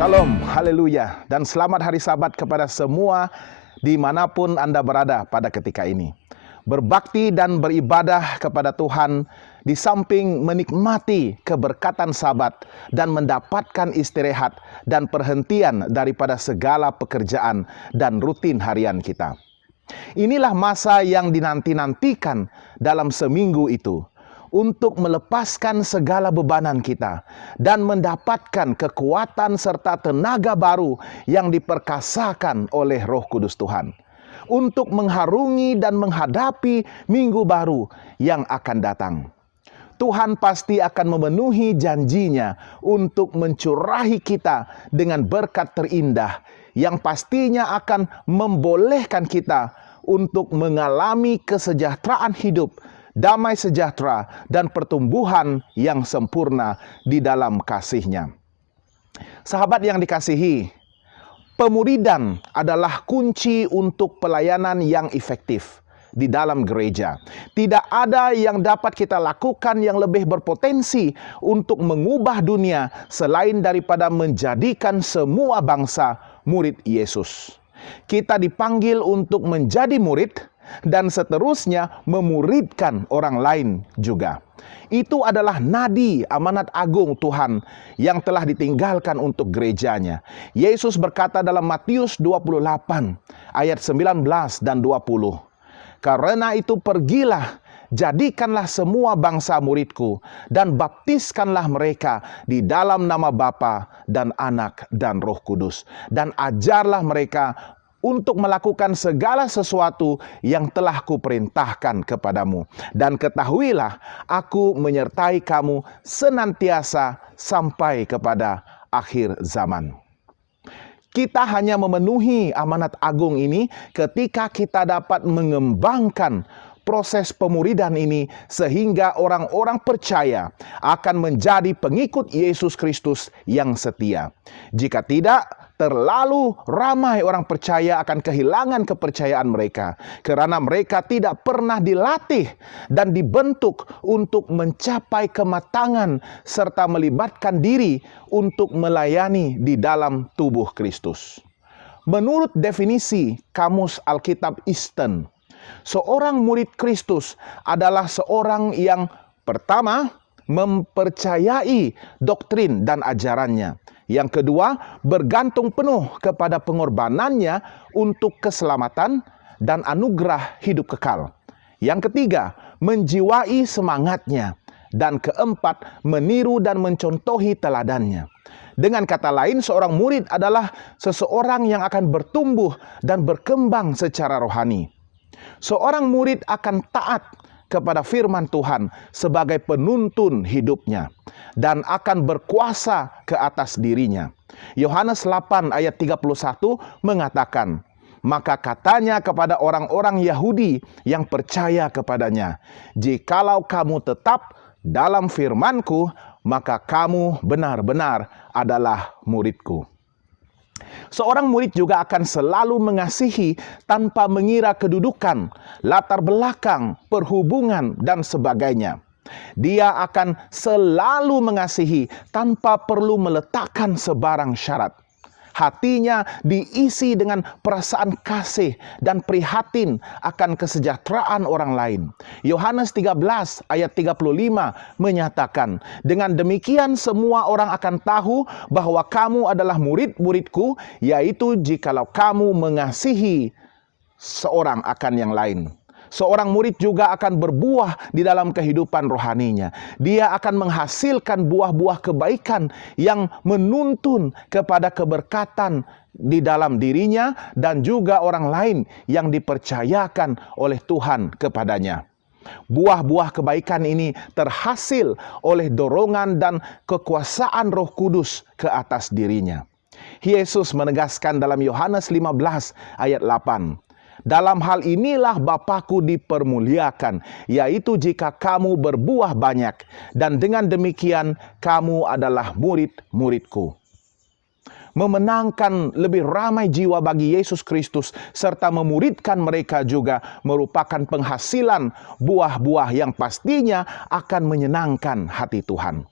Shalom, haleluya, dan selamat hari Sabat kepada semua dimanapun Anda berada pada ketika ini. Berbakti dan beribadah kepada Tuhan di samping menikmati keberkatan Sabat dan mendapatkan istirahat dan perhentian daripada segala pekerjaan dan rutin harian kita. Inilah masa yang dinanti-nantikan dalam seminggu itu, untuk melepaskan segala bebanan kita dan mendapatkan kekuatan serta tenaga baru yang diperkasakan oleh Roh Kudus Tuhan untuk mengharungi dan menghadapi minggu baru yang akan datang. Tuhan pasti akan memenuhi janjinya untuk mencurahi kita dengan berkat terindah yang pastinya akan membolehkan kita untuk mengalami kesejahteraan hidup, damai sejahtera, dan pertumbuhan yang sempurna di dalam kasih-Nya. Sahabat yang dikasihi, pemuridan adalah kunci untuk pelayanan yang efektif di dalam gereja. Tidak ada yang dapat kita lakukan yang lebih berpotensi untuk mengubah dunia selain daripada menjadikan semua bangsa murid Yesus. Kita dipanggil untuk menjadi murid dan seterusnya memuridkan orang lain juga. Itu adalah nadi amanat agung Tuhan yang telah ditinggalkan untuk gerejanya. Yesus berkata dalam Matius 28 ayat 19 dan 20. Karena itu pergilah, jadikanlah semua bangsa muridku dan baptiskanlah mereka di dalam nama Bapa dan Anak dan Roh Kudus, dan ajarlah mereka untuk melakukan segala sesuatu yang telah kuperintahkan kepadamu. Dan ketahuilah, aku menyertai kamu senantiasa sampai kepada akhir zaman. Kita hanya memenuhi amanat agung ini ketika kita dapat mengembangkan proses pemuridan ini sehingga orang-orang percaya akan menjadi pengikut Yesus Kristus yang setia. Jika tidak, terlalu ramai orang percaya akan kehilangan kepercayaan mereka karena mereka tidak pernah dilatih dan dibentuk untuk mencapai kematangan serta melibatkan diri untuk melayani di dalam tubuh Kristus. Menurut definisi Kamus Alkitab Easton, seorang murid Kristus adalah seorang yang pertama mempercayai doktrin dan ajarannya. Yang kedua, bergantung penuh kepada pengorbanannya untuk keselamatan dan anugerah hidup kekal. Yang ketiga, menjiwai semangatnya. Dan keempat, meniru dan mencontohi teladannya. Dengan kata lain, seorang murid adalah seseorang yang akan bertumbuh dan berkembang secara rohani. Seorang murid akan taat kepada firman Tuhan sebagai penuntun hidupnya dan akan berkuasa ke atas dirinya. Yohanes 8 ayat 31 mengatakan, maka katanya kepada orang-orang Yahudi yang percaya kepadanya, jikalau kamu tetap dalam firman-Ku, maka kamu benar-benar adalah murid-Ku. Seorang murid juga akan selalu mengasihi tanpa mengira kedudukan, latar belakang, perhubungan, dan sebagainya. Dia akan selalu mengasihi tanpa perlu meletakkan sebarang syarat. Hatinya diisi dengan perasaan kasih dan prihatin akan kesejahteraan orang lain. Yohanes 13 ayat 35 menyatakan, dengan demikian semua orang akan tahu bahwa kamu adalah murid-muridku, yaitu jikalau kamu mengasihi seorang akan yang lain. Seorang murid juga akan berbuah di dalam kehidupan rohaninya. Dia akan menghasilkan buah-buah kebaikan yang menuntun kepada keberkatan di dalam dirinya dan juga orang lain yang dipercayakan oleh Tuhan kepadanya. Buah-buah kebaikan ini terhasil oleh dorongan dan kekuasaan Roh Kudus ke atas dirinya. Yesus menegaskan dalam Yohanes 15 ayat 8, dalam hal inilah Bapa-Ku dipermuliakan, yaitu jika kamu berbuah banyak, dan dengan demikian kamu adalah murid-murid-Ku. Memenangkan lebih ramai jiwa bagi Yesus Kristus serta memuridkan mereka juga merupakan penghasilan buah-buah yang pastinya akan menyenangkan hati Tuhan.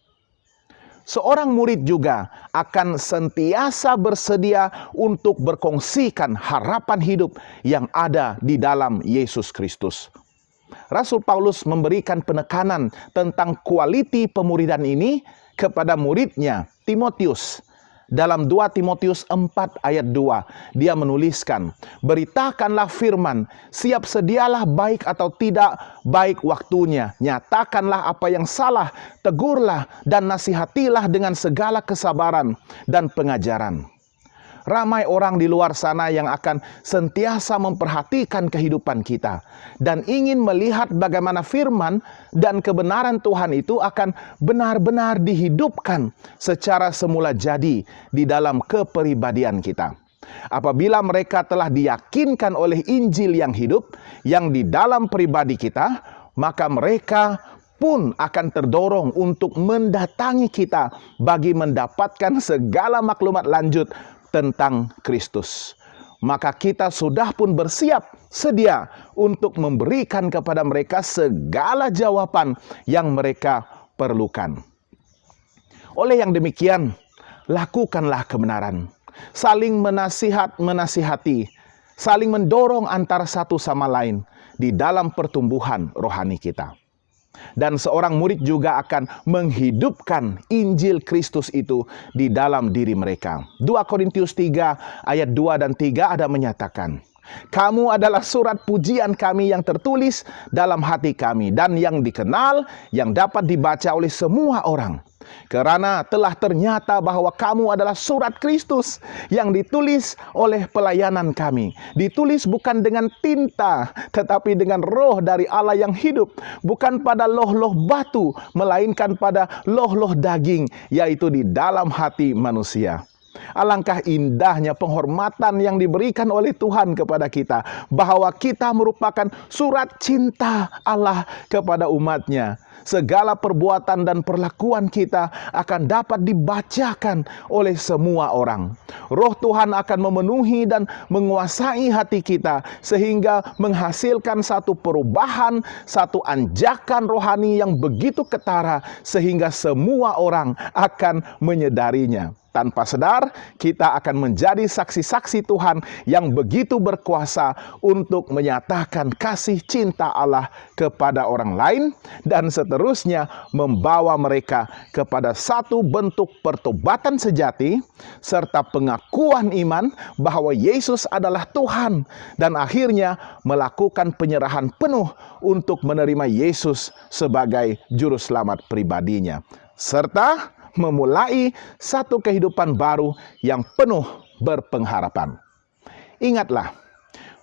Seorang murid juga akan sentiasa bersedia untuk berkongsikan harapan hidup yang ada di dalam Yesus Kristus. Rasul Paulus memberikan penekanan tentang kualiti pemuridan ini kepada muridnya Timotius. Dalam 2 Timotius 4 ayat 2, dia menuliskan, "Beritakanlah firman, siap sedialah baik atau tidak baik waktunya. Nyatakanlah apa yang salah, tegurlah dan nasihatilah dengan segala kesabaran dan pengajaran." Ramai orang di luar sana yang akan sentiasa memperhatikan kehidupan kita dan ingin melihat bagaimana firman dan kebenaran Tuhan itu akan benar-benar dihidupkan secara semula jadi di dalam kepribadian kita. Apabila mereka telah diyakinkan oleh Injil yang hidup yang di dalam pribadi kita, maka mereka pun akan terdorong untuk mendatangi kita bagi mendapatkan segala maklumat lanjut tentang Kristus. Maka kita sudah pun bersiap sedia untuk memberikan kepada mereka segala jawaban yang mereka perlukan. Oleh yang demikian, lakukanlah kebenaran. Saling menasihati, saling mendorong antara satu sama lain di dalam pertumbuhan rohani kita. Dan seorang murid juga akan menghidupkan Injil Kristus itu di dalam diri mereka. 2 Korintus 3 ayat 2 dan 3 ada menyatakan, "Kamu adalah surat pujian kami yang tertulis dalam hati kami dan yang dikenal, yang dapat dibaca oleh semua orang. Karena telah ternyata bahwa kamu adalah surat Kristus yang ditulis oleh pelayanan kami. Ditulis bukan dengan tinta, tetapi dengan roh dari Allah yang hidup. Bukan pada loh-loh batu, melainkan pada loh-loh daging, yaitu di dalam hati manusia." Alangkah indahnya penghormatan yang diberikan oleh Tuhan kepada kita, bahwa kita merupakan surat cinta Allah kepada umatnya. Segala perbuatan dan perlakuan kita akan dapat dibacakan oleh semua orang. Roh Tuhan akan memenuhi dan menguasai hati kita, sehingga menghasilkan satu perubahan, satu anjakan rohani yang begitu ketara, sehingga semua orang akan menyadarinya. Tanpa sadar, kita akan menjadi saksi-saksi Tuhan yang begitu berkuasa untuk menyatakan kasih cinta Allah kepada orang lain dan seterusnya membawa mereka kepada satu bentuk pertobatan sejati serta pengakuan iman bahwa Yesus adalah Tuhan dan akhirnya melakukan penyerahan penuh untuk menerima Yesus sebagai juru selamat pribadinya, serta memulai satu kehidupan baru yang penuh berpengharapan. Ingatlah,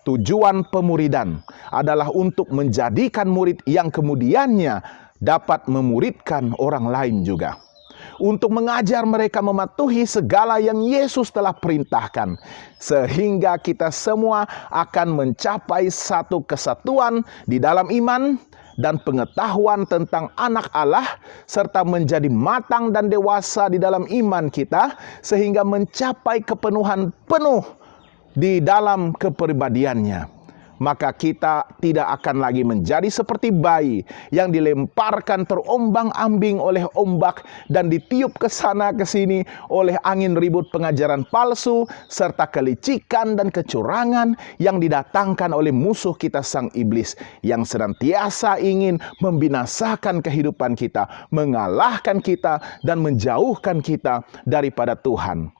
tujuan pemuridan adalah untuk menjadikan murid yang kemudiannya dapat memuridkan orang lain juga. Untuk mengajar mereka mematuhi segala yang Yesus telah perintahkan, sehingga kita semua akan mencapai satu kesatuan di dalam iman dan pengetahuan tentang anak Allah, serta menjadi matang dan dewasa di dalam iman kita, sehingga mencapai kepenuhan penuh di dalam kepribadiannya. Maka kita tidak akan lagi menjadi seperti bayi yang dilemparkan terombang-ambing oleh ombak dan ditiup ke sana ke sini oleh angin ribut pengajaran palsu serta kelicikan dan kecurangan yang didatangkan oleh musuh kita sang iblis yang senantiasa ingin membinasakan kehidupan kita, mengalahkan kita dan menjauhkan kita daripada Tuhan.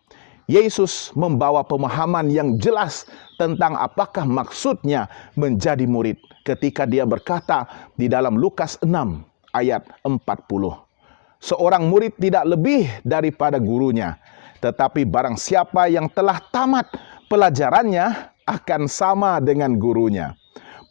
Yesus membawa pemahaman yang jelas tentang apakah maksudnya menjadi murid ketika dia berkata di dalam Lukas 6 ayat 40. Seorang murid tidak lebih daripada gurunya, tetapi barang siapa yang telah tamat pelajarannya akan sama dengan gurunya.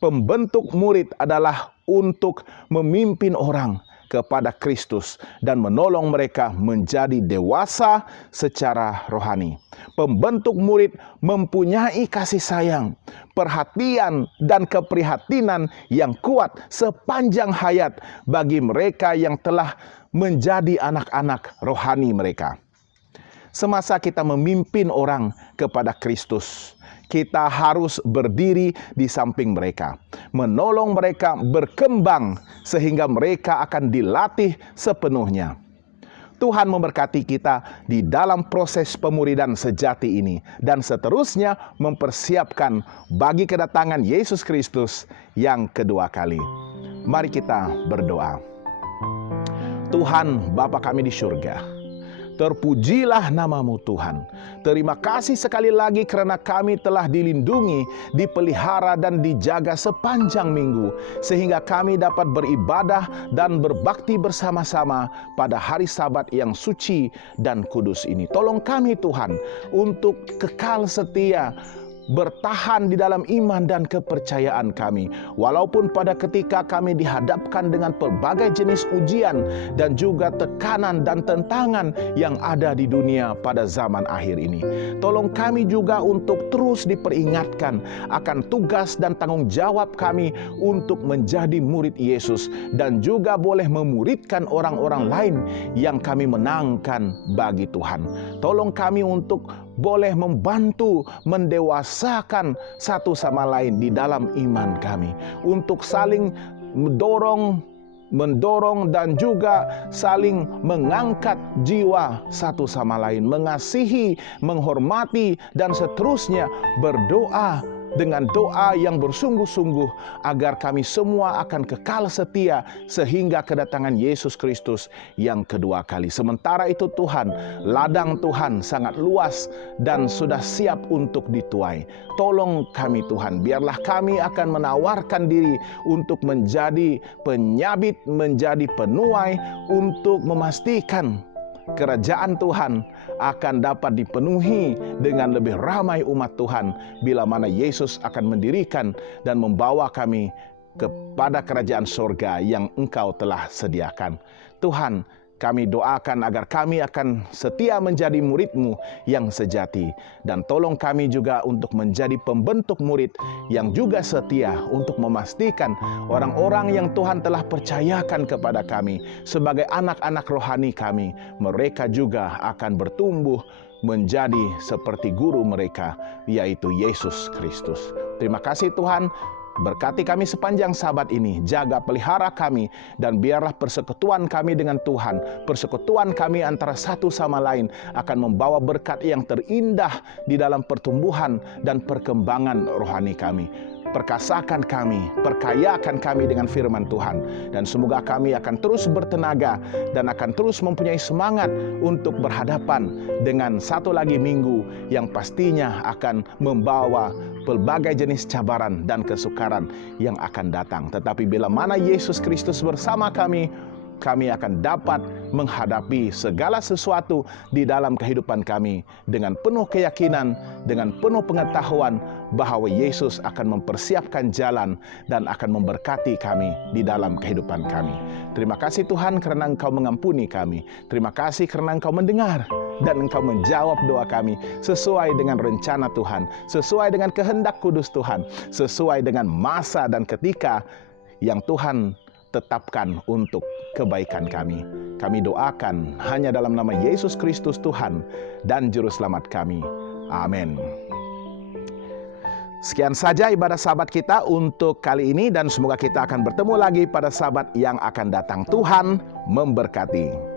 Pembentuk murid adalah untuk memimpin orang kepada Kristus dan menolong mereka menjadi dewasa secara rohani. Pembentuk murid mempunyai kasih sayang, perhatian, dan keprihatinan yang kuat sepanjang hayat bagi mereka yang telah menjadi anak-anak rohani mereka. Semasa kita memimpin orang kepada Kristus, kita harus berdiri di samping mereka, menolong mereka berkembang sehingga mereka akan dilatih sepenuhnya. Tuhan memberkati kita di dalam proses pemuridan sejati ini, dan seterusnya mempersiapkan bagi kedatangan Yesus Kristus yang kedua kali. Mari kita berdoa. Tuhan Bapa kami di surga, terpujilah namamu Tuhan. Terima kasih sekali lagi karena kami telah dilindungi, dipelihara dan dijaga sepanjang minggu, sehingga kami dapat beribadah dan berbakti bersama-sama pada hari Sabat yang suci dan kudus ini. Tolong kami Tuhan untuk kekal setia, bertahan di dalam iman dan kepercayaan kami, walaupun pada ketika kami dihadapkan dengan pelbagai jenis ujian dan juga tekanan dan tentangan yang ada di dunia pada zaman akhir ini. Tolong kami juga untuk terus diperingatkan akan tugas dan tanggung jawab kami untuk menjadi murid Yesus, dan juga boleh memuridkan orang-orang lain yang kami menangkan bagi Tuhan. Tolong kami untuk boleh membantu mendewasakan satu sama lain di dalam iman kami, untuk saling mendorong dan juga saling mengangkat jiwa satu sama lain, mengasihi, menghormati, dan seterusnya berdoa dengan doa yang bersungguh-sungguh agar kami semua akan kekal setia sehingga kedatangan Yesus Kristus yang kedua kali. Sementara itu Tuhan, ladang Tuhan sangat luas dan sudah siap untuk dituai. Tolong kami Tuhan, biarlah kami akan menawarkan diri untuk menjadi penyabit, menjadi penuai, untuk memastikan kerajaan Tuhan akan dapat dipenuhi dengan lebih ramai umat Tuhan bila mana Yesus akan mendirikan dan membawa kami kepada kerajaan sorga yang Engkau telah sediakan. Tuhan, kami doakan agar kami akan setia menjadi murid-Mu yang sejati. Dan tolong kami juga untuk menjadi pembentuk murid yang juga setia, untuk memastikan orang-orang yang Tuhan telah percayakan kepada kami sebagai anak-anak rohani kami, mereka juga akan bertumbuh menjadi seperti guru mereka, yaitu Yesus Kristus. Terima kasih Tuhan. Berkati kami sepanjang Sabat ini, jaga pelihara kami, dan biarlah persekutuan kami dengan Tuhan, persekutuan kami antara satu sama lain akan membawa berkat yang terindah di dalam pertumbuhan dan perkembangan rohani kami. Perkasakan kami, perkayakan kami dengan firman Tuhan, dan semoga kami akan terus bertenaga dan akan terus mempunyai semangat untuk berhadapan dengan satu lagi minggu yang pastinya akan membawa pelbagai jenis cabaran dan kesukaran yang akan datang. Tetapi bila mana Yesus Kristus bersama kami, kami akan dapat menghadapi segala sesuatu di dalam kehidupan kami dengan penuh keyakinan, dengan penuh pengetahuan bahwa Yesus akan mempersiapkan jalan dan akan memberkati kami di dalam kehidupan kami. Terima kasih Tuhan karena Engkau mengampuni kami. Terima kasih karena Engkau mendengar dan Engkau menjawab doa kami sesuai dengan rencana Tuhan, sesuai dengan kehendak kudus Tuhan, sesuai dengan masa dan ketika yang Tuhan tetapkan untuk kebaikan kami. Kami doakan hanya dalam nama Yesus Kristus Tuhan dan Juru Selamat kami. Amin. Sekian saja ibadah Sabat kita untuk kali ini, dan semoga kita akan bertemu lagi pada Sabat yang akan datang. Tuhan memberkati.